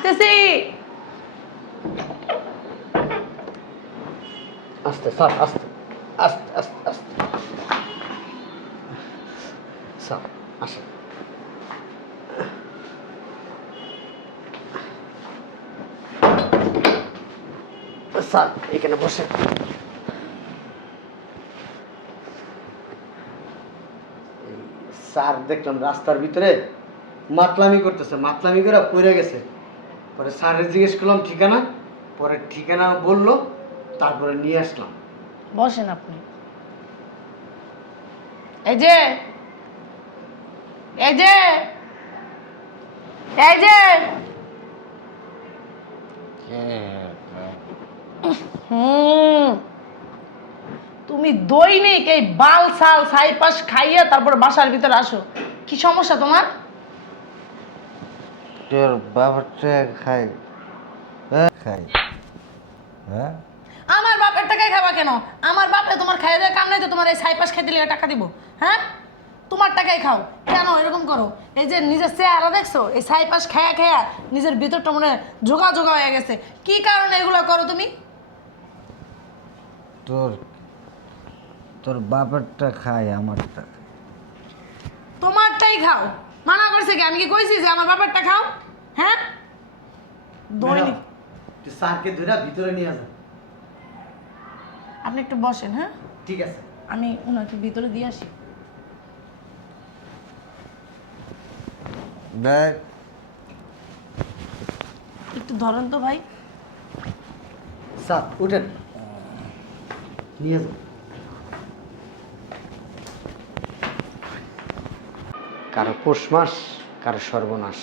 আসতেছি। আস্তে স্যার, আস্তে আস্তে আস্তে আস্তে। স্যার আসেন। স্যার এখানে বসে। স্যার দেখলাম রাস্তার ভিতরে মাতলামি করতেছে, মাতলামি করে পড়ে গেছে। পরে স্যারের জিজ্ঞেস করলাম ঠিকানা, পরে ঠিকানা বললো, তারপরে নিয়ে আসলাম। বসেন আপনি। এই যে এই যে এই যে তুমি দৈনিক এই বাল সাল সাইপাস খাইয়া তারপর বাসার ভিতরে আসো, কি সমস্যা তোমার? তোর বাবারটা খাই খাই হ্যাঁ আমার বাপের টাকায় খাবা কেন? আমার বাপে তোমার খাইয়ে দেয় কাম নাই তো তোমার এই সাইপাস খাইতে লেগে টাকা দিব? হ্যাঁ, তোমার টাকায় খাও কেন এরকম করো? এই যে নিজের চেহারা দেখছো, এই সাইপাস খায়া খায়া নিজের ভিতরটা মনে জোগা জোগা হয়ে গেছে। কি কারণে এগুলো করো তুমি? তোর তোর বাবারটা খাই আমারটা তোমারটাই খাও। মানা করছে কি? আমি কি কইছি যে আমার বাপেরটা খাও? হ্যাঁ, দৈনিক। তুই স্যারকে ধরে ভিতরে নিয়ে যান। আপনি একটু বসেন। হ্যাঁ, ঠিক আছে। আমি ওনাকে ভিতরে দিয়ে আসি। দেখ একটু ধরেন তো ভাই। স্যার উঠেন, নিয়ে যান। কারো পৌষ মাস, কারো সর্বনাশ।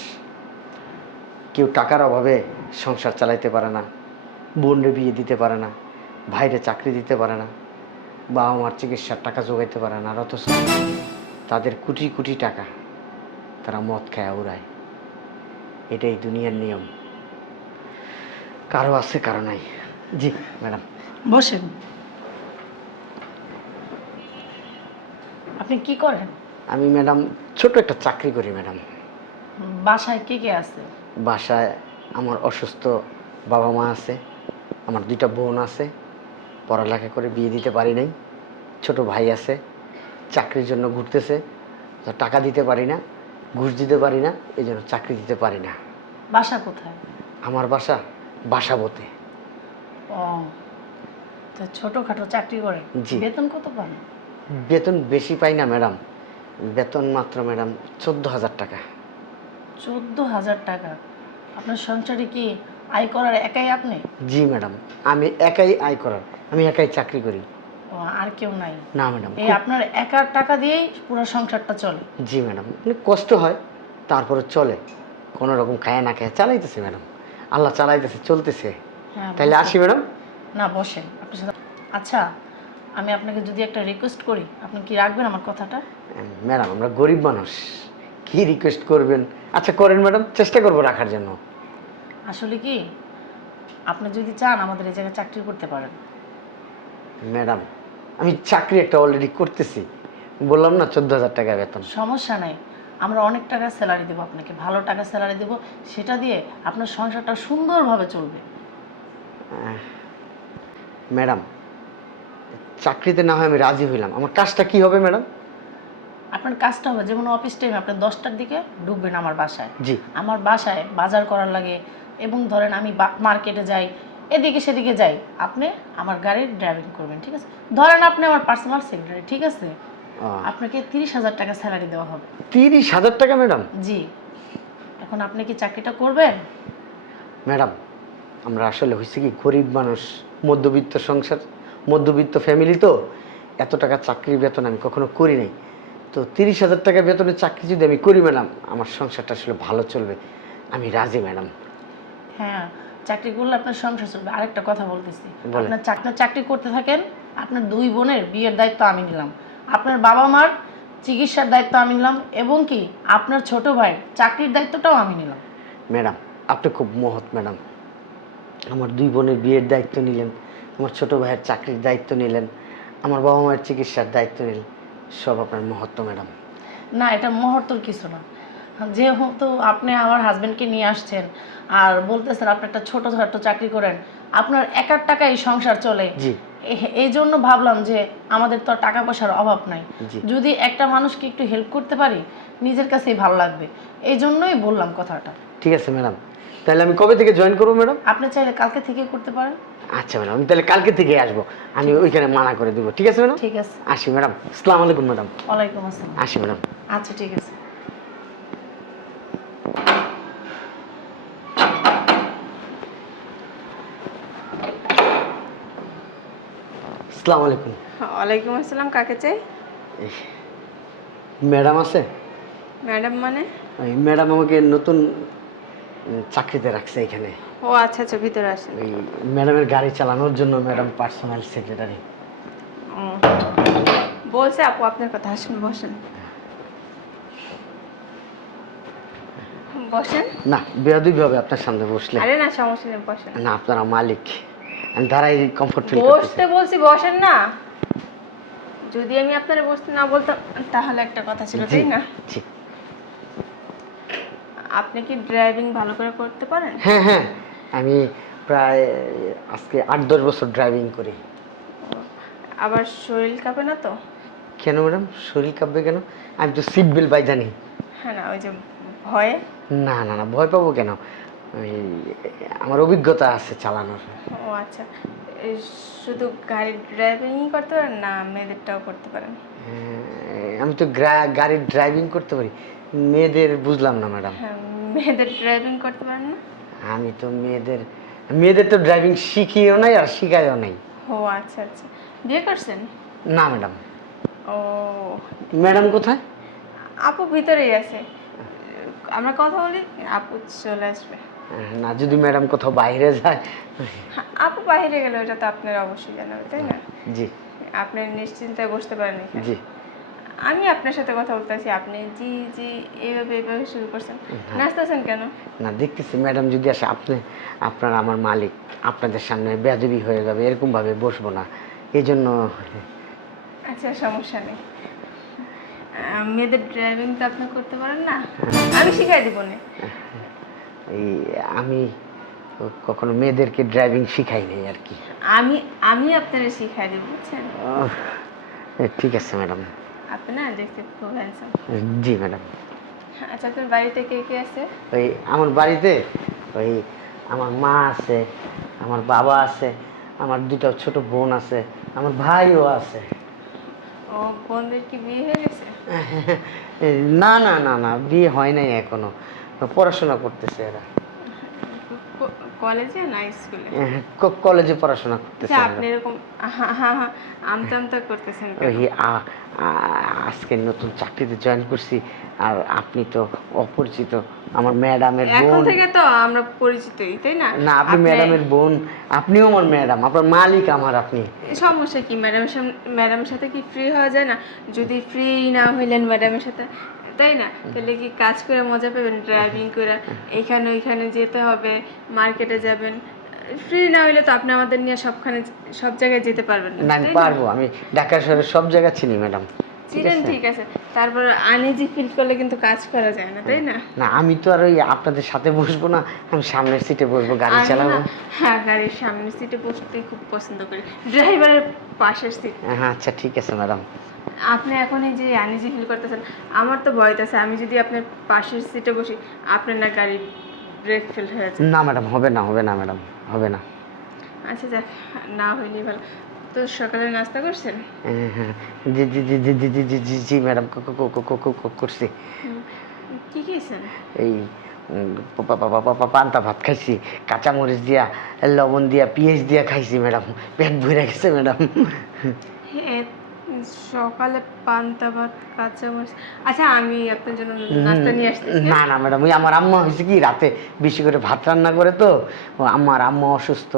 কেউ টাকার অভাবে সংসার চালাইতে পারে না, বোনরে বিয়ে দিতে পারে না, ভাইরে চাকরি দিতে পারে না, বাবা মার চিকিৎসার টাকা জোগাইতে পারে না। আর অথচ তাদের কোটি কোটি টাকা তারা মদ খায় উড়ায়। এটাই দুনিয়ার নিয়ম। কারো আছে, কারো নাই। জি ম্যাডাম। বসেন। আপনি কি করেন? আমি ম্যাডাম ছোট একটা চাকরি করি ম্যাডাম। বাসায় কে কে আছে? বাসায় আমার অসুস্থ বাবা মা আছে, আমার দুইটা বোন আছে, পড়ালেখা করে বিয়ে দিতে পারি নাই, ছোট ভাই আছে, চাকরির জন্য ঘুরতেছে, তো টাকা দিতে পারি না, ঘুষ দিতে পারি না, এই জন্য চাকরি দিতে পারি না। বাসা কোথায়? আমার বাসা বাসাবোতে। ও, তো ছোটখাটো চাকরি করে। জি। বেতন কত পান? বেতন বেশি পাই না ম্যাডাম, বেতন মাত্র ম্যাডাম 14,000 টাকা। 14,000 টাকা? আপনার সংসারে কি আয় করার একাই আপনি? জি ম্যাডাম, আমি একাই আয় করার, আমি একাই চাকরি করি। ও, আর কেউ নাই? না ম্যাডাম। এই আপনার একার টাকা দিয়েই পুরো সংসারটা চলে? জি ম্যাডাম, অনেক কষ্ট হয়, তারপরে চলে, কোনো রকম খায় না খায় চালাইতেছে ম্যাডাম, আল্লাহ চালাইতেছে, চলতেছে। হ্যাঁ, তাইলে বুঝতে- আসি ম্যাডাম। না, বসেন আপনার সাথে। আচ্ছা, আমি আপনাকে যদি একটা রিকোয়েস্ট করি, আপনি কি রাখবেন আমার কথাটা? ম্যাডাম আমরা গরিব মানুষ, কি রিকোয়েস্ট করবেন? আচ্ছা করেন ম্যাডাম, চেষ্টা করবো রাখার জন্য। আসলে কি, আপনি যদি চান আমাদের এই জায়গায় চাকরি করতে পারেন। ম্যাডাম আমি চাকরি একটা অলরেডি করতেছি, বললাম না 14,000 টাকা বেতন। সমস্যা নাই, আমরা অনেক টাকা স্যালারি দেবো আপনাকে, ভালো টাকা স্যালারি দেবো। সেটা দিয়ে আপনার সংসারটা সুন্দরভাবে চলবে। ম্যাডাম চাকরিতে না হয় আমি রাজি হইলাম, আমার কাজটা কি হবে ম্যাডাম? আপনার কাজটা হবে যেমন অফিস টাইমে আপনি 10টার দিকে ঢুকবেন আমার বাসায়। জি। আমার বাসায় বাজার করার লাগে, এবং ধরেন আমি মার্কেটে যাই, এদিকে সেদিকে যাই, আপনি আমার গাড়ির ড্রাইভিং করবেন, ঠিক আছে? ধরেন আপনি আমার পার্সোনাল সেক্রেটারি, ঠিক আছে? আপনাকে 30,000 টাকা স্যালারি দেওয়া হবে। 30,000 টাকা ম্যাডাম? জি। এখন আপনি কি চাকরিটা করবেন? ম্যাডাম আমরা আসলে হয়েছে কি গরিব মানুষ, মধ্যবিত্ত সংসার, মধ্যবিত্ত ফ্যামিলি, তো এত টাকা চাকরির বেতন আমি কখনো করি নাই। তো 30,000 টাকা বেতনের চাকরি যদি আমি করি ম্যাডাম, আমার সংসারটা আসলে ভালো চলবে, আমি রাজি ম্যাডাম। হ্যাঁ, চাকরি করলে আপনার সংসার চলবে। আরেকটা কথা বলতেছি, বলেন। আপনার চাকরি করতে থাকেন, আপনার 2 বোনের বিয়ের দায়িত্ব আমি নিলাম, আপনার বাবা মার চিকিৎসার দায়িত্ব আমি নিলাম, এবং কি আপনার ছোট ভাইয়ের চাকরির দায়িত্বটাও আমি নিলাম। ম্যাডাম আপনি খুব মহৎ ম্যাডাম, আমার 2 বোনের বিয়ের দায়িত্ব নিলেন, আমার ছোট ভাইয়ের চাকরির দায়িত্ব নিলেন, আমার বাবা মায়ের চিকিৎসার দায়িত্ব নিলেন, সব আপনার মহত্ব ম্যাডাম। না, এটা মুহূর্তের কিছু না। যেহেতু আপনি আমার হাজবেন্ডকে নিয়ে আসছেন আর বলতেছেন আপনি একটা ছোটখাটো চাকরি করেন, আপনার একার টাকায় সংসার চলে, জি এই জন্য ভাবলাম যে আমাদের তো আর টাকা পয়সার অভাব নাই, জি। যদি একটা মানুষকে একটু হেল্প করতে পারি নিজের কাছেই ভালো লাগবে, এই জন্যই বললাম কথাটা। ঠিক আছে ম্যাডাম, তাহলে আমি কবে থেকে জয়েন করবো ম্যাডাম? আপনি চাইলে কালকে থেকে করতে পারেন। আচ্ছা ম্যাডাম, আমি তাহলে কালকে থেকে আসবো, আমি ওইখানে মানা করে দেবো। ঠিক আছে ম্যাডাম? ঠিক আছে। আসি ম্যাডাম, আসসালামু আলাইকুম ম্যাডাম। ওয়ালাইকুম আসসালাম। আসি ম্যাডাম। আচ্ছা ঠিক আছে। আসসালামু আলাইকুম। ওয়ালাইকুম আসসালাম। কাকে চাই? ম্যাডাম আছে? ম্যাডাম মানে? ওই ম্যাডাম আমাকে নতুন চাকরিতে রাখছে এখানে। ও আচ্ছা আচ্ছা, ভিতরে আসেন। ওই ম্যাডামের গাড়ি চালানোর জন্য ম্যাডাম পার্সোনাল সেক্রেটারি। ও, বলছে আপু আপনার কথা। আসেন, বসেন বসেন। না, বেয়াদবি হবে আপনার সামনে বসলে। আরে না, সমস্যা নেই, বসেন। না, আপনারা মালিক, আমি দাঁড়াই কমফোর্ট ফিল বসতে করতেছি। বলছি, বসেন না। যদি আমি আপনারা বসতে না বলতাম তাহলে একটা কথা ছিল, জি, তাই না? জি। আপনি কি ড্রাইভিং ভালো করে করতে পারেন? হ্যাঁ হ্যাঁ, আমি প্রায় আজকে 8-10 বছর ড্রাইভিং করি। আবার শরীর কাঁপে না তো? কেন ম্যাডাম, শরীর কাঁপবে কেন? আমি তো সিট বেল্ট বাই জানি। হ্যাঁ না, ওই যে ভয়ে। না না না, ভয় পাবো কেন? ওই আমার অভিজ্ঞতা আছে চালানোর। ও আচ্ছা, এই শুধু গাড়ির ড্রাইভিংই করতে পারেন না মেয়েদেরটাও করতে পারেন? আমি তো গাড়ির ড্রাইভিং করতে পারি, মেয়েদের বুঝলাম না ম্যাডাম। হ্যাঁ, মেয়েদের ড্রাইভিং করতে পারেন না? আমি তো মেয়েদের তো ড্রাইভিং শিখিও নাই আর শিখাইও নাই। ও আচ্ছা আচ্ছা, বিয়ে করছেন? না ম্যাডাম। ও, ম্যাডাম কোথায়? আপু ভিতরেই আছে, আমরা কথা বলি, আপু চলে আসবে। না, যদি ম্যাডাম কোথাও বাইরে যায়। হ্যাঁ, আপু বাইরে গেলে ওটা তো আপনার অবশ্যই জানাবে, তাই না? জি আপনি নিশ্চিন্তায় বসতে পারেন এখানে। জি। আমি আপনার সাথে কথা বলতেছি, আপনি জি জি এইভাবে শুরু করছেন, নাচতেছেন কেন? না, দেখতেছি ম্যাডাম যদি আসে, আপনারা আমার মালিক, আপনাদের সামনে বেয়াদবি হয়ে যাবে, এরকম ভাবে বসবো না, এই জন্য। আচ্ছা, সমস্যা নেই। মেয়েদের ড্রাইভিং তো আপনি করতে পারেন না, আমি শিখাই দিব না। এই আমি কখনো মেয়েদেরকে ড্রাইভিং শিখাই নাই আর কি। আমি আমি আপনারা শিখাই দিব, বুঝছেন? ঠিক আছে ম্যাডাম। আপনি না দেখতে খুব হ্যান্ডসাম। জি ম্যাডাম। আচ্ছা, আপনার বাড়িতে কে কে আছে? ওই আমার বাড়িতে ওই আমার মা আছে, আমার বাবা আছে, আমার 2টা ছোট বোন আছে, আমার ভাইও আছে। ও, বোনদের কি বিয়ে হয়ে গেছে? না না না না, বিয়ে হয় নাই এখনো, পড়াশোনা করতেছে এরা। কলেজে না স্কুলে? কলেজে পড়াশোনা করতেছে আচ্ছা, এরা। আপনি এরকম আমতা আমতা করতেছেন কেন? ওই আজকে নতুন চাকরিতে জয়েন করছি, আর আপনি তো অপরিচিত, আমার ম্যাডামের এখন বোন। থেকে তো আমরা পরিচিতই, তাই না? না, আপনি ম্যাডামের বোন, আপনিও আমার ম্যাডাম, আপনার মালিক আমার আপনি। সমস্যা কি? ম্যাডামের সাথে কি ফ্রি হওয়া যায় না? যদি ফ্রি না হইলেন ম্যাডামের সাথে, তাই না, তাহলে কি কাজ করে মজা পাবেন? ড্রাইভিং করে এখানে ওইখানে যেতে হবে, মার্কেটে যাবেন, ফ্রি না হইলে তো আপনি আমাদের নিয়ে সব জায়গায় যেতে পারবেন না, না, আমি তাই না? পারবো, আমি ঢাকা শহরের সব জায়গা চিনি ম্যাডাম। চিনেন, ঠিক আছে, তারপর আনইজি ফিল করলে কিন্তু কাজ করা যায় না, তাই না? না, আমি তো আর ওই আপনাদের সাথে বসবো না, আমি সামনের সিটে বসবো, গাড়ি আমি চালাবো। না, হ্যাঁ, গাড়ির সামনের সিটে বসতে খুব পছন্দ করি, ড্রাইভারের পাশের সিট। হ্যাঁ আচ্ছা, ঠিক আছে ম্যাডাম। আপনি এখন এই যে আনইজি ফিল করতেছেন, আমার তো ভয় আছে, আমি যদি আপনার পাশের সিটে বসি, আপনার না গাড়ি ব্রেক ফেল হয়ে যায়। না ম্যাডাম, হবে না ম্যাডাম, হবে না। আচ্ছা যাক, না হইলেই ভালো। তো সকালে নাস্তা করছেন? হ্যাঁ, জি জি জি জি জি জি জি জি জি ম্যাডাম, করছি। কি খেয়েছেন? এই পান্তা ভাত খাইছি, কাঁচামরিচ দিয়া, লবণ দিয়া, পেঁয়াজ দিয়া খাইছি ম্যাডাম, পেট ভরে গেছে ম্যাডাম। হ্যাঁ, সকালে পান্তা ভাত, কাঁচা মরিচ। আচ্ছা, আমি আপনার জন্য নাস্তা নিয়ে আসতেছি। না না ম্যাডাম, ওই আমার আম্মা হয়েছে কি, রাতে বেশি করে ভাত রান্না করে তো, আমার আম্মা অসুস্থ,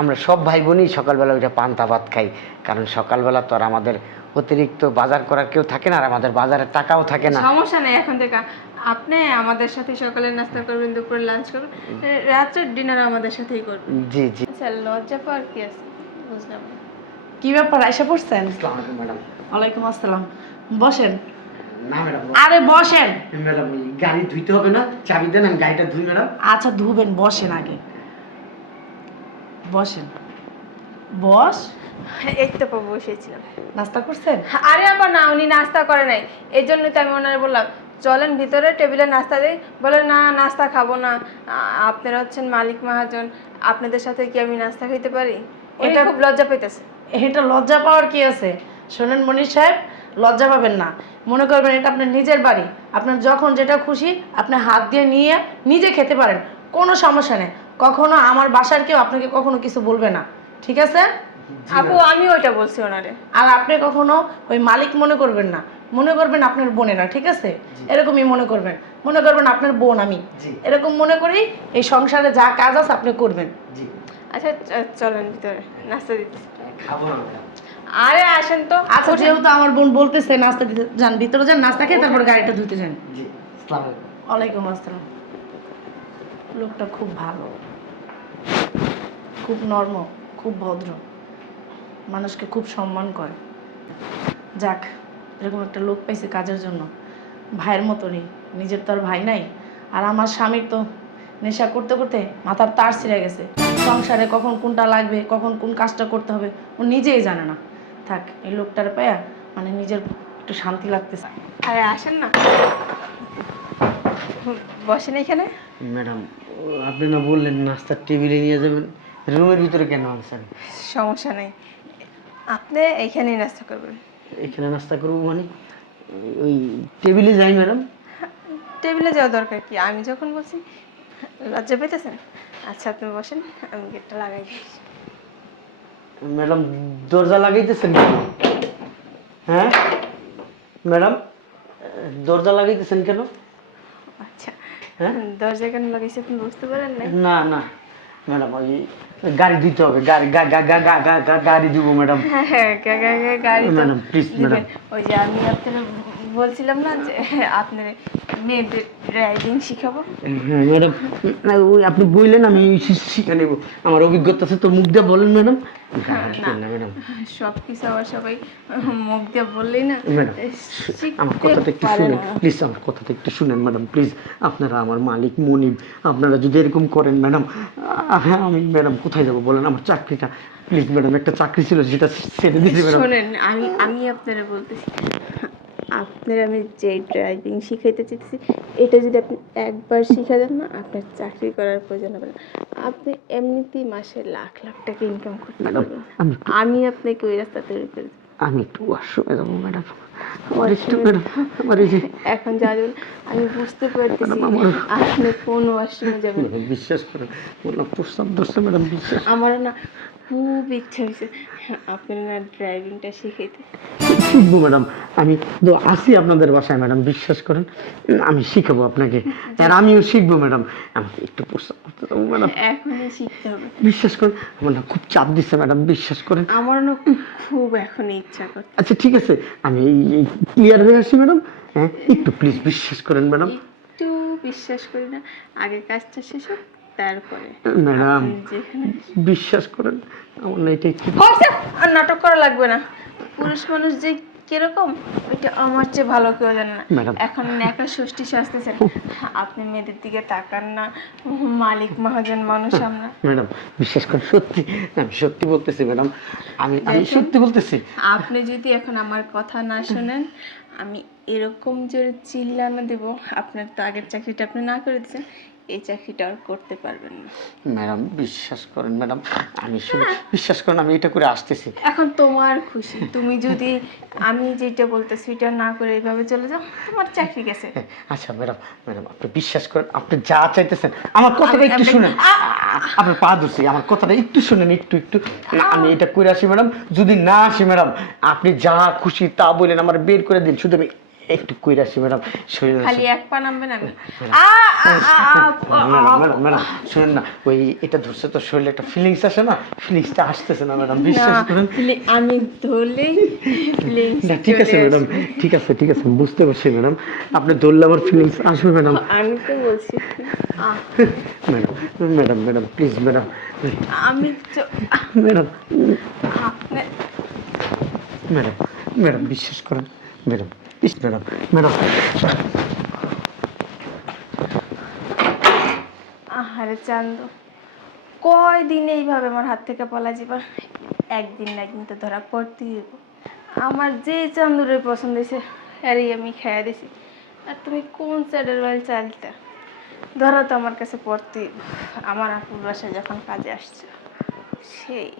আমরা সব ভাই বোনই সকালবেলা ওইটা পান্তা ভাত খাই, কারণ সকালবেলা তো আর আমাদের অতিরিক্ত বাজার করার কেউ থাকে না, আর আমাদের বাজারে টাকাও থাকে না। সমস্যা নেই, এখন থেকে আপনি আমাদের সাথে সকালে নাস্তা করবেন, দুপুরে লাঞ্চ করবেন, রাতের ডিনার আমাদের সাথেই করবেন। জি জি। আচ্ছা, লজ্জা পাওয়ার কি আছে? বুঝলাম না। কি ব্যাপার, আয়সা পড়ছেন? আসসালামু আলাইকুম ম্যাডাম। ওয়ালাইকুম আসসালাম, বসেন। না ম্যাডাম, আরে বসেন। ম্যাডাম ওই গাড়ি ধুইতে হবে না, চাবি দেন আমি গাড়িটা ধুই ম্যাডাম। আচ্ছা ধুবেন, বসেন আগে, বসেন, বস। এই তো আপা বসেছিলাম। নাস্তা করছেন? আরে আপা না, উনি নাস্তা করে নাই, এই জন্য তো আমি ওনারে বললাম চলেন ভিতরে টেবিলে নাস্তা দিই। বলে না নাস্তা খাবো না, আপনারা হচ্ছেন মালিক মহাজন, আপনাদের সাথে কি আমি নাস্তা খেতে পারি? এটা খুব লজ্জা পেতেছে। এটা লজ্জা পাওয়ার কি আছে? শোনেন মনির সাহেব, লজ্জা পাবেন না। মনে করবেন এটা আপনার নিজের বাড়ি, আপনার যখন যেটা খুশি আপনি হাত দিয়ে নিয়ে নিজে খেতে পারেন, কোনো সমস্যা নেই। কখনো আমার বাসার কেউ আপনাকে কখনো কিছু বলবে না, ঠিক আছে? আপু আমি ওইটা বলছি ওনারে। আর আপনি কখনো ওই মালিক মনে করবেন না, মনে করবেন আপনার বোনেরা, ঠিক আছে? এরকমই মনে করবেন, মনে করবেন আপনার বোন আমি, এরকম মনে করেই এই সংসারে যা কাজ আছে আপনি করবেন। জি। আচ্ছা চলেন ভিতরে নাস্তা দিতে। খাবো না ম্যাডাম। আরে আসেন তো। আচ্ছা যেহেতু আমার বোন বলতেছে নাস্তা দিতে যান, ভিতরে যান, নাস্তা খেয়ে তারপর গাড়িটা ধুতে যান। জি, আসসালামু আলাইকুম। ওয়ালাইকুম আসসালাম। লোকটা খুব ভালো, খুব নরম, খুব ভদ্র, মানুষকে খুব সম্মান করে। যাক, এরকম একটা লোক পাইছে কাজের জন্য, ভাইয়ের মতনই। নিজের তো আর ভাই নাই, আর আমার স্বামীর তো নেশা করতে করতে মাথার তার ছিঁড়ে গেছে। সংসারে কখন কোনটা লাগবে, কখন কোন কাজটা করতে হবে ও নিজেই জানে না। থাক, এই লোকটার পায়া মানে নিজের একটু শান্তি লাগতেছে। আরে আসেন না, বসেন এখানে। ম্যাডাম আপনি না বললেন নাস্তার টেবিলে নিয়ে যাবেন, রুমের ভিতরে কেন আনছেন? সমস্যা নেই, আপনি এইখানেই নাস্তা করবেন। এখানে নাস্তা করবো মানে ওই টেবিলে যাই ম্যাডাম? টেবিলে যাওয়া দরকার কি, আমি যখন বলছি। লজ্জা পেতেছেন? আচ্ছা আপনি বসেন, আমি গেটটা লাগাই দিচ্ছি। ম্যাডাম দরজা লাগাইতেছেন কেন? হ্যাঁ ম্যাডাম, দরজা লাগাইতেছেন কেন? আচ্ছা হ্যাঁ? দরজা কেন লাগাইছি আপনি বুঝতে পারেন না? না না ম্যাডাম, ওই গাড়ি দিতে হবে, গাড়ি দিব ম্যাডাম। হ্যাঁ হ্যাঁ গাড়ি তো ম্যাডাম, please, দিবেন। ম্যাডাম। ওই যে আমি আপনার বলছিলাম না যে আপনার মেয়েদের ড্রাইভিং শিখাবো। হ্যাঁ ম্যাডাম, ওই আপনি বললেন আমি শিখে নেব, আমার অভিজ্ঞতা আছে, তো মুখ দিয়ে বলেন ম্যাডাম। না ম্যাডাম, সব কিছু আবার সবাই মুখ দিয়ে বললেই না ম্যাডাম আমার কথাটা একটু পারে শুনেন না। প্লিজ, আমার কথাটা একটু শুনেন ম্যাডাম প্লিজ। আপনারা আমার মালিক মনিব, আপনারা যদি এরকম করেন ম্যাডাম, হ্যাঁ আমি ম্যাডাম কোথায় যাবো বলেন? আমার চাকরিটা প্লিজ ম্যাডাম, একটা চাকরি ছিল সেটা ছেড়ে দিতে ম্যাডাম। শোনেন, আমি আপনারা বলতেছি, আপনার আমি যে ড্রাইভিং শিখাইতে চাইতেছি এটা যদি আপনি একবার শিখা দেন না, আপনার চাকরি করার প্রয়োজন হবে না। আপনি এমনিতেই মাসে লাখ লাখ টাকা ইনকাম করতে পারবেন। আমি আপনাকে ওই রাস্তা তৈরি করে দেব। আমি একটু ওয়াশরুমে যাবো ম্যাডাম, আমার একটু ম্যাডাম, আমার এই যে এখন যা যাবেন আমি বুঝতে পারতেছি আপনি কোন ওয়াশরুমে যাবেন। বিশ্বাস করেন বললাম প্রস্তাব ধরছে ম্যাডাম, বিশ্বাস। আমারও না খুব ইচ্ছা হয়েছে আপনার না ড্রাইভিংটা শিখাইতে। শিখবো ম্যাডাম, আমি তো আসি আপনাদের বাসায় ম্যাডাম, বিশ্বাস করেন আমি শিখাবো আপনাকে, আর আমিও শিখবো ম্যাডাম। আমাকে একটু প্রস্তাব করতে দেবো ম্যাডাম, এখনই শিখতে হবে। বিশ্বাস করেন আমার না খুব চাপ দিচ্ছে ম্যাডাম, বিশ্বাস করেন। আমারও না খুব এখন ইচ্ছা করছে। আচ্ছা ঠিক আছে, আমি ক্লিয়ার হয়ে আসি ম্যাডাম, হ্যাঁ একটু প্লিজ বিশ্বাস করেন ম্যাডাম। একটু বিশ্বাস করি না, আগে কাজটা শেষ হোক তারপরে ম্যাডাম আপনি যেখানে। বিশ্বাস করেন আমার না এটা একটু হয়েছে, আর নাটক করা লাগবে না। পুরুষ মানুষ যে কিরকম ওইটা আমার চেয়ে ভালো কেউ জানে না। ম্যাডাম। এখন একা ষষ্ঠী সাজতেছেন, আপনি মেয়েদের দিকে তাকান না, মালিক মহাজন মানুষ আমরা। ম্যাডাম বিশ্বাস করেন, সত্যি আমি সত্যি বলতেছি ম্যাডাম, আমি সত্যি বলতেছি। আপনি যদি এখন আমার কথা না শোনেন, আমি এরকম জোরে চিল্লানো দেব, আপনার তো আগের চাকরিটা আপনি না করে দিচ্ছেন, এই চাকরিটা আর করতে পারবেন না। ম্যাডাম বিশ্বাস করেন ম্যাডাম, আমি শুনে বিশ্বাস করেন আমি এটা করে আসতেছি। এখন তোমার খুশি, তুমি যদি আমি যেটা বলতেছি এটা না করে এইভাবে চলে যাও, তোমার চাকরি গেছে। আচ্ছা ম্যাডাম, ম্যাডাম আপনি বিশ্বাস করেন, আপনি যা চাইতেছেন আমার কথাটা একটু শুনেন, আপনার পা ধরছি, আমার কথাটা একটু শুনেন, একটু একটু আমি এটা করে আসি ম্যাডাম। যদি না আসি ম্যাডাম, আপনি যা খুশি তা বলেন, আমার বের করে দিন, শুধু আমি একটু কইরা আসি ম্যাডাম। খালি এক পা নামবেন আমি ম্যাডাম ম্যাডাম শুনেন না, ওই এটা ধরছে তো শরীরে একটা ফিলিংস আসে না, ফিলিংসটা আসতেছে না ম্যাডাম, বিশ্বাস করেন। আমি ধরলেই না ঠিক আছে ম্যাডাম, ঠিক আছে ঠিক আছে, আমি বুঝতে পারছি ম্যাডাম, আপনি ধরলে আমার ফিলিংস আসবে ম্যাডাম। আমি তো বলছি madam madam madam please madam, আমি তো ম্যাডাম আপনি ম্যাডাম ম্যাডাম বিশ্বাস করেন ম্যাডাম, ইস ম্যাডাম ম্যাডাম আহারে চান্দু, কয়দিন এইভাবে আমার হাত থেকে পলা যাবা? একদিন না একদিন তো ধরা পড়তেই হইব। আমার যে চান্দুরের পছন্দ হয়েছে আরই আমি খেয়া দিছি, আর তুমি কোন সাইডের বাইল চালতে ধরা তো আমার কাছে পড়তেই হইব। আমার আপুর বাসায় যখন কাজে আসছে সেই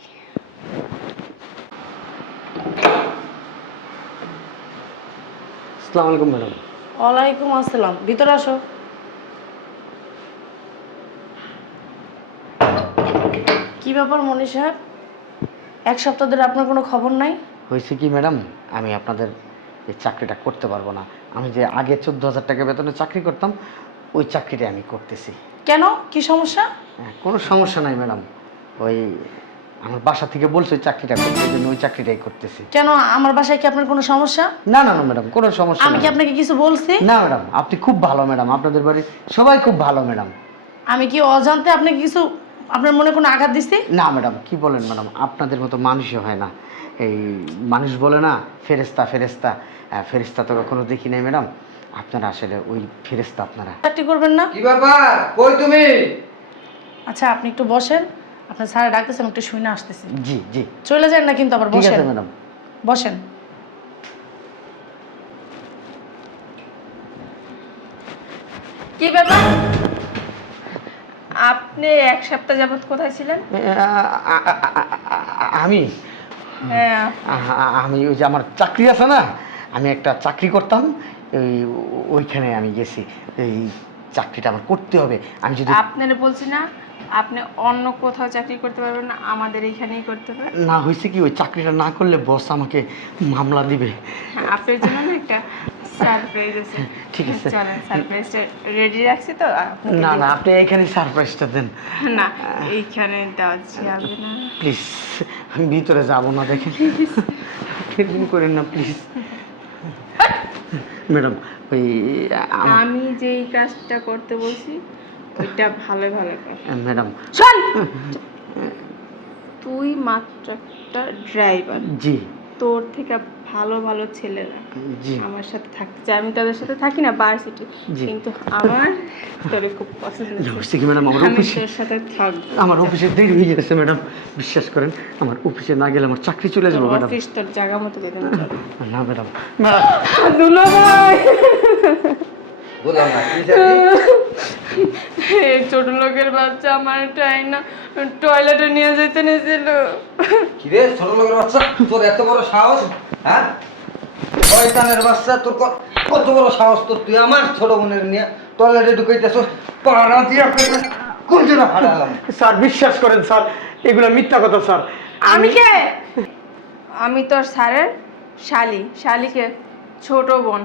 আসসালামু আলাইকুম ম্যাডাম। ওয়ালাইকুম আসসালাম, ভিতরে আসো। কি ব্যাপার মনি সাহেব, এক সপ্তাহ ধরে আপনার কোনো খবর নাই? হয়েছে কি ম্যাডাম, আমি আপনাদের এই চাকরিটা করতে পারবো না। আমি যে আগে 14,000 টাকা বেতনে চাকরি করতাম ওই চাকরিটা আমি করতেছি। কেন, কি সমস্যা? কোনো সমস্যা নাই ম্যাডাম, ওই আমার বাসা থেকে বলছে ওই চাকরিটা করতে, এই জন্য ওই চাকরিটাই করতেছি। কেন, আমার বাসায় কি আপনার কোনো সমস্যা? না না না ম্যাডাম, কোনো সমস্যা আমি কি নেই। আপনাকে কিছু বলছি? না ম্যাডাম, আপনি খুব ভালো ম্যাডাম, আপনাদের বাড়ির সবাই খুব ভালো ম্যাডাম। আমি কি অজান্তে আপনাকে কিছু, আপনার মনে কোনো আঘাত দিচ্ছি? না ম্যাডাম, কি বলেন ম্যাডাম, আপনাদের মতো মানুষই হয় না। এই মানুষ বলে না ফেরেস্তা ফেরেস্তা, ফেরেস্তা তো কখনো দেখি নাই ম্যাডাম, আপনারা আসলে ওই ফেরেস্তা আপনারা। চাকরি করবেন না? কি ব্যাপার, কই তুমি? আচ্ছা আপনি একটু বসেন, আপনার স্যার ডাকতেছে, আমি একটু শুনে আসতেছি। জি জি চলে যান না কিন্তু, আবার ঠিক বসেন। আছে ম্যাডাম। বসেন। কি ব্যাপার? আপনি এক সপ্তাহ যাবত কোথায় ছিলেন? আমি হ্যাঁ, আমি ওই যে আমার চাকরি আছে না, আমি একটা চাকরি করতাম, ওইখানে আমি গেছি। এই চাকরিটা আমার করতে হবে। আমি যদি আপনারা বলছি না আপনি অন্য কোথাও চাকরি করতে পারবেন না, আমাদের এইখানেই করতে হবে। না, হয়েছে কি, ওই চাকরিটা না করলে বস আমাকে মামলা দিবে। হ্যাঁ, আপনার জন্য না একটা সারপ্রাইজ আছে। ঠিক আছে। চলেন, সারপ্রাইজটা রেডি রাখছি তো আপনাকে না দিব। না, আপনি এখানে সারপ্রাইজটা দেন না, এইখানে দেওয়া যাবে না। প্লিজ। আমি ভিতরে যাব না, দেখেন এরকম করেন না প্লিজ ম্যাডাম। ওই আমি যেই কাজটা করতে বলছি ওইটা ভালো ভালো কর। ম্যাডাম। শোন, তুই মাত্র একটা ড্রাইভার, জি তোর থেকে ভালো ভালো ছেলেরা জি আমার সাথে থাকতে চায়। আমি তাদের সাথে থাকি না ভার্সিটি, জি। কিন্তু আমার তোরে খুব পছন্দ হচ্ছে কি ম্যাডাম, আমার আমি অফিসে তোর সাথে থাকবো। আমার অফিসে দেরি হয়ে গেছে ম্যাডাম, বিশ্বাস করেন আমার অফিসে না গেলে আমার চাকরি চলে যাবে ম্যাডাম। অফিস তোর জায়গা মতো যেতে না ম্যাডাম। দুলো ভাই, বললাম না কি চাকরি? এই ছোট লোকের বাচ্চা আমার না টয়লেটে নিয়ে যেতে নিয়েছিল। কি রে ছোট লোকের বাচ্চা, তোর এত বড় সাহস? হ্যাঁ, শয়তানের বাচ্চা, তোর কত বড় সাহস তোর, তুই আমার ছোট বোনের নিয়ে টয়লেটে ঢুকাইতেছ? পাড়া দিয়া কোন জন্য হারালাম? স্যার বিশ্বাস করেন স্যার, এগুলো মিথ্যা কথা স্যার। আমি কে? আমি তোর স্যারের শালিকে ছোট বোন,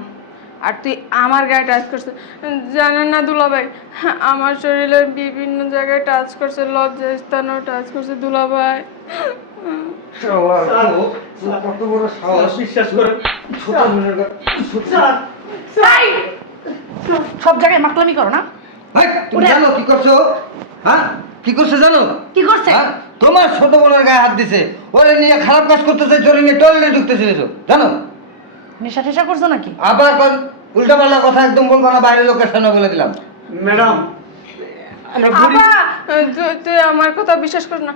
আর তুই আমার গায়ে টাচ করছিস। জানেন না দুলাভাই, আমার শরীরের বিভিন্ন জায়গায় টাচ করছে, লজ্জাস্থানেও টাচ করছে দুলাভাই। কত বড় সাহস, বিশ্বাস করেন ছোট বোনের এই! সব জায়গায় মাতলামি করো না? তুমি জানো কি করছো? হ্যাঁ, কি করছো জানো? কি করছে? হ্যাঁ? তোমার ছোট বোনের গায়ে হাত দিছে, ওরে নিয়ে খারাপ কাজ করতেছে, জোরে নিয়ে টয়লেটে ঢুকতেছে, জানো? নেশা টেশা করছো নাকি? আবার উল্টা পাল্টা কথা একদম বলবো না, বাইরের লোকের সামনে বলে দিলাম। ম্যাডাম। আপা, তুই আমার কথা বিশ্বাস কর না।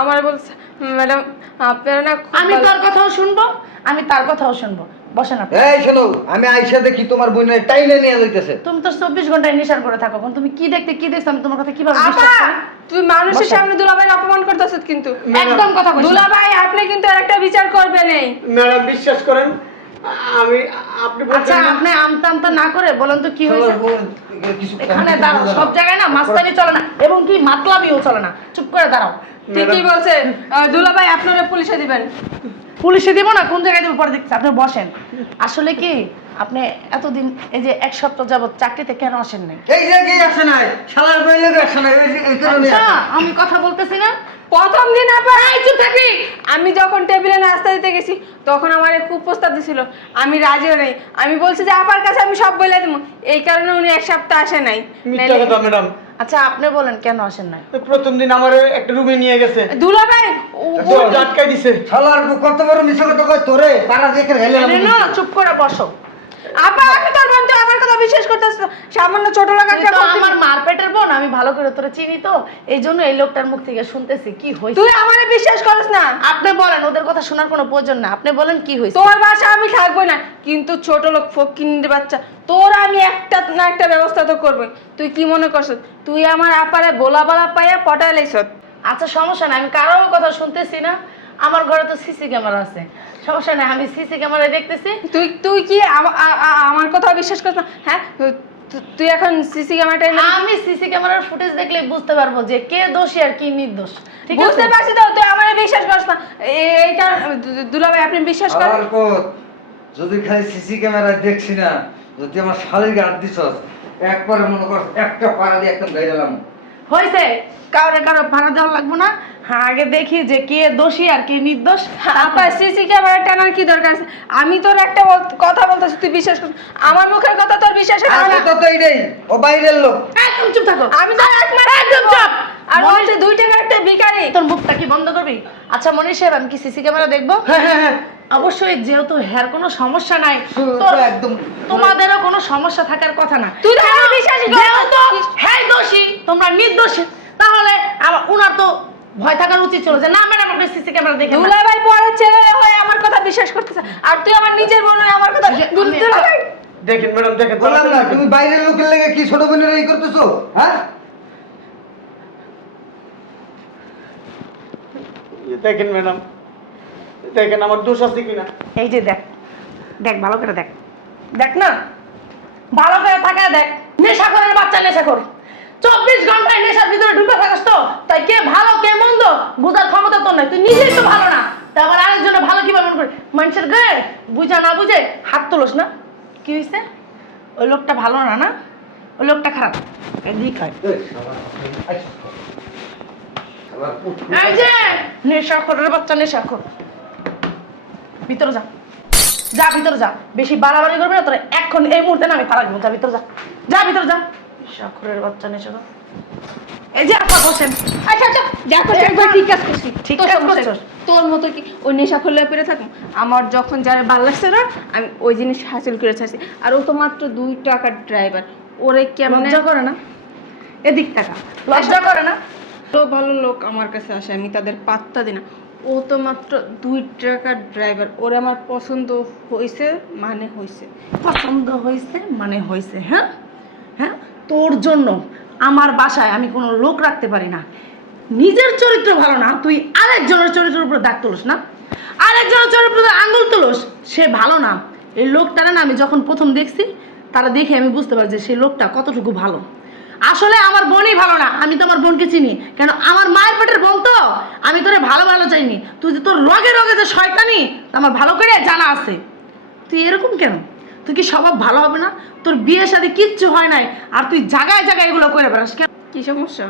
আমার বলছে ম্যাডাম আপনারা না খুব আমি ভালো- তোর কথাও শুনবো, আমি তার কথাও শুনবো। বসেন আপনি। এই শোনো, আমি আইসা দেখি তোমার বোনের টাইনে নিয়ে যাইতেছে। তুমি তো 24 ঘন্টায় নেশার করে থাকো, এখন তুমি কি দেখতে কি দেখছো, আমি তোমার কথা কিভাবে বিশ্বাস আপা, করি? তুই মানুষের বসেন। সামনে দুলাভাই অপমান করতেছ কিন্তু। একদম কথা বলছি না। দুলাভাই আপনি কিন্তু একটা বিচার করবেন। এই ম্যাডাম বিশ্বাস করেন, আমি আপনি আচ্ছা আপনি আমতা আমতা না করে বলেন তো কি হয়েছে? তোমার বোন কিছু এখানে দাঁড়াও, সব জায়গায় না মাস্তানি চলে না, এবং কি মাতলামিও চলে না। চুপ করে দাঁড়াও। ঠিকই বলছে দুলাভাই, আপনারা পুলিশে দিবেন। পুলিশে দিব না, কোন জায়গায় দেবো পরে দেখছি। আপনি বসেন। আসলে কি আপনি এতদিন এই যে এক সপ্তাহ যাবত চাকরিতে কেন আসেন নাই? এই জায়গায় আসে নাই, শালার বই লেগে আসে নাই, এই কারণে আচ্ছা আমি কথা বলতেছি না? প্রথম দিন আপা চুপ থাকবি। আমি যখন টেবিলে নাস্তা দিতে গেছি তখন আমার খুব প্রস্তাব দিছিল, আমি রাজিও নেই। আমি বলছি যে আপার কাছে আমি সব বলে দেবো, এই কারণে উনি এক সপ্তাহ আসে নাই। মিথ্যা কথা ম্যাডাম। আচ্ছা আপনি বলেন কেন আসেন নাই? প্রথম দিন আমার একটা রুমে নিয়ে গেছে, দুলাভাই আটকাই দিছে। শালার কত বড় মিশা কথা কয় তোরে, পাড়া দেখে হেলে আরে না, চুপ করে বসো। আপা আমি তোর বোন, তুই আমার কথা বিশ্বাস করতেছিস না? সামান্য ছোট লাগা তুই তো আমার মার পেটের বোন, আমি ভালো করে তোরে চিনি তো, এই জন্য এই লোকটার মুখ থেকে শুনতেছি কি হয়েছে। তুই আমারে বিশ্বাস করিস না। আপনি বলেন, ওদের কথা শোনার কোনো প্রয়োজন না, আপনি বলেন কি হয়েছে। তোর বাসা আমি থাকবো না, কিন্তু ছোট লোক ফকিন্নির বাচ্চা, তোর আমি একটা না একটা ব্যবস্থা তো করবই। তুই কি মনে করছ তুই আমার আপারে বোলা বলা পাইয়া পটায় লাইছ? আচ্ছা সমস্যা নাই, আমি কারোর কথা শুনতেছি না, আমার ঘরে তো সিসি ক্যামেরা আছে, সমস্যা নাই, আমি সিসি ক্যামেরায় দেখতেছি। তুই তুই কি আমার কথা বিশ্বাস করিস না? হ্যাঁ তুই এখন সিসি ক্যামেরাটা আমি সিসি ক্যামেরার ফুটেজ দেখলে বুঝতে পারবো যে কে দোষী আর কি নির্দোষ, ঠিক আছে? বুঝতে পারছি তো, তুই আমারে বিশ্বাস করিস না। এইটা দুলাভাই আপনি বিশ্বাস করেন? আর কত যদি খালি সিসি ক্যামেরায় দেখছি না, যদি আমার শালির গাড় দিছস, একবারে মনে কর একটা পাড়া দিয়ে একদম গাইলাম। হয়েছে, কারো ভাড়া দেওয়া লাগবে না। হ্যাঁ, আগে দেখি যে কে দোষী আর কে নির্দোষ। আপা সিসি ক্যামেরা টানার কি দরকার আছে? আমি তোর একটা কথা বলতেছি, তুই বিশ্বাস কর। আমার মুখের কথা তোর বিশ্বাস হয় আর না? কথা তো এইটাই, ও বাইরের লোক। একদম চুপ থাকো। আমি তো একদম চুপ। আর ও হচ্ছে 2 টাকার একটা ভিখারি। তোর মুখটা কি বন্ধ করবি? আচ্ছা মনীষ সাহেব, আমি কি সিসি ক্যামেরা দেখবো? হ্যাঁ অবশ্যই, যেহেতু হের কোনো সমস্যা নাই, তো একদম তোমাদেরও কোনো সমস্যা থাকার কথা না। তুই তো আমার বিশ্বাসই কর না। যেহেতু হ্যাঁ দোষী, তোমরা নির্দোষী, তাহলে উনার তো ভয় থাকার উচিত ছিল যে না ম্যাডাম আপনি সিসি ক্যামেরা দেখেন না। দুলাভাই পরের ছেলে হয়ে আমার কথা বিশ্বাস করতেছে, আর তুই আমার নিজের বোন হয়ে আমার কথা দুলাভাই। দেখেন ম্যাডাম, দেখেন বললাম না, তুমি বাইরের লোকের লেগে কি ছোট বোনের এই করতেছো? হ্যাঁ দেখেন ম্যাডাম, দেখেন আমার দোষ আছে কিনা। এই যে দেখ, দেখ ভালো করে দেখ, দেখ না ভালো করে থাকা, দেখ নেশাখোরের বাচ্চা, নেশাখোর 24 ঘন্টায় নেশার ভিতরে ঢুকে থাকাস তো, তাই কে ভালো কে মন্দ বোঝার ক্ষমতা তোর নাই, তুই নিজেই তো ভালো না, তা আবার আরেকজনের ভালো কিভাবে মনে করে? মানুষের গায়ে বুঝা না বুঝে হাত তোলস না, কি হয়েছে? ওই লোকটা ভালো না, না ওই লোকটা খারাপ, এদিক হয়। এই যে নেশাখোরের বাচ্চা, নেশাখোর, ভিতরে যা, যা ভিতরে যা, বেশি বাড়াবাড়ি করবি না, তোরা এখন এই মুহূর্তে না আমি তারা দিব, যা ভিতরে যা, যা ভিতরে যা, নেশাখোরের বাচ্চা, নেশাখোর। এই যে আপা বসেন। আচ্ছা আচ্ছা, যা করছিস একবার ঠিক কাজ করছিস, ঠিক তোর কাজ সমস্যা করছিস। তোর মতো কি ওই নেশা খুললে পেরে থাকুন? আমার যখন যারা ভালো লাগছে না, আমি ওই জিনিস হাসিল করে ছাড়ছি। আর ও তো মাত্র 2 টাকার ড্রাইভার, ওরে কেমন লজ্জা করে না? এদিক টাকা লজ্জা করে না? তো ভালো লোক আমার কাছে আসে, আমি তাদের পাত্তা দিই না। ও তো মাত্র 2 টাকার ড্রাইভার, ওরে আমার পছন্দ হয়েছে মানে হয়েছে। পছন্দ হয়েছে মানে হয়েছে। হ্যাঁ হ্যাঁ, তোর জন্য আমার বাসায় আমি কোনো লোক রাখতে পারি না। নিজের চরিত্র ভালো না, তুই আরেকজনের চরিত্রের উপর দাগ তোলস না, আরেকজনের চরিত্রের আঙ্গুল তোলস, সে ভালো না। এই লোকটারে না আমি যখন প্রথম দেখছি, তারা দেখে আমি বুঝতে পারি যে সেই লোকটা কতটুকু ভালো। আসলে আমার বোনই ভালো না, আমি তো আমার বোনকে চিনি, কেন আমার মায়ের পেটের বোন তো, আমি তোরে ভালো ভালো চাইনি। তুই যে তোর রগে রগে যে শয়তানি আমার ভালো করে জানা আছে। তুই এরকম কেন? তুই কি স্বভাব ভালো হবে না? তোর বিয়ের সাথে কিচ্ছু হয় নাই, আর তুই জায়গায় জায়গায় এগুলো করে বেড়াস কেন? কি সমস্যা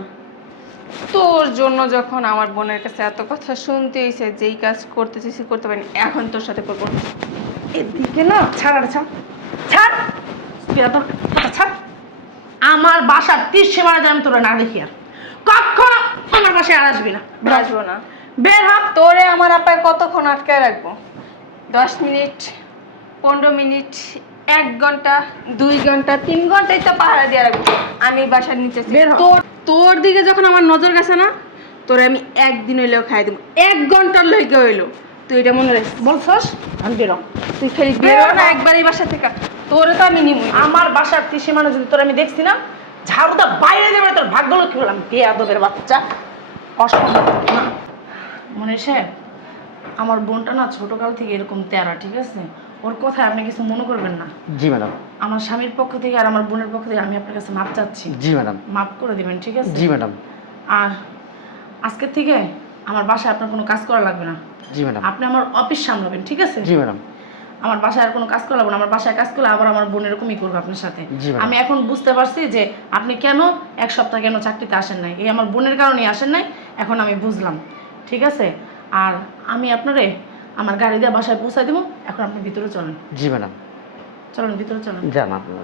তোর জন্য? যখন আমার বোনের কাছে এত কথা শুনতে হয়েছে, যেই কাজ করতে চেয়েছি করতে পারিনি, এখন তোর সাথে করবো না। এদিকে না ছাড়, আর ছাড় ছাড়, তুই এত কথা ছাড়। আমার বাসার 30 সীমানা আমি তোরা না দেখি আর কখনো আমার বাসায় আর আসবি না। আসবো না। বের হ। তোরে আমার আপায় কতক্ষণ আটকায় রাখবো? 10 মিনিট, 15 মিনিট, 1 ঘন্টা, 2 ঘন্টা, 3 ঘন্টাই তো পাহারা দিয়ে রাখবো। আমি বাসার নিচে বের হ। তোর দিকে যখন আমার নজর গেছে না, তোরে আমি 1 দিন হইলেও খাই দেবো, 1 ঘন্টার লইকে হইলো। তুই এটা মনে রাখিস। বলছস আমি বেরো। তুই খালি বেরো না একবার এই বাসা থেকে, তোরে তো আমি নিমুই। আমার বাসার 30 সীমানা যদি তোর আমি দেখছি না, ঝাড়ুটা বাইরে দেবে, তোর ভাগ্য লক্ষ্মী বললাম, বেয়াদবের বাচ্চা, অসম্ভব না। মনে সাহেব, আমার বোনটা না ছোটকাল থেকে এরকম তেরা, ঠিক আছে? ওর কথায় আপনি কিছু মনে করবেন না। জি ম্যাডাম। আমার স্বামীর পক্ষ থেকে আর আমার বোনের পক্ষ থেকে আমি আপনার কাছে মাপ চাচ্ছি। জি ম্যাডাম। মাপ করে দিবেন, ঠিক আছে? জি ম্যাডাম। আর আজকের থেকে আমার বাসায় আপনার কোনো কাজ করা লাগবে না। জি ম্যাডাম। আপনি আমার অফিস সামলাবেন, ঠিক আছে? জি ম্যাডাম। আমার বাসায় আর কোনো কাজ করা লাগবে না। আমার বাসায় কাজ করলে আবার আমার বোন এরকমই করবে আপনার সাথে। জি ম্যাডাম। আমি এখন বুঝতে পারছি যে আপনি কেন 1 সপ্তাহ কেন চাকরিতে আসেন নাই, এই আমার বোনের কারণেই আসেন নাই, এখন আমি বুঝলাম, ঠিক আছে? আর আমি আপনারে আমার গাড়ি দিয়ে বাসায় পৌঁছাই দেবো, এখন আপনি ভিতরে চলেন। জি ম্যাডাম। চলেন ভিতরে চলেন। যান আপনারা।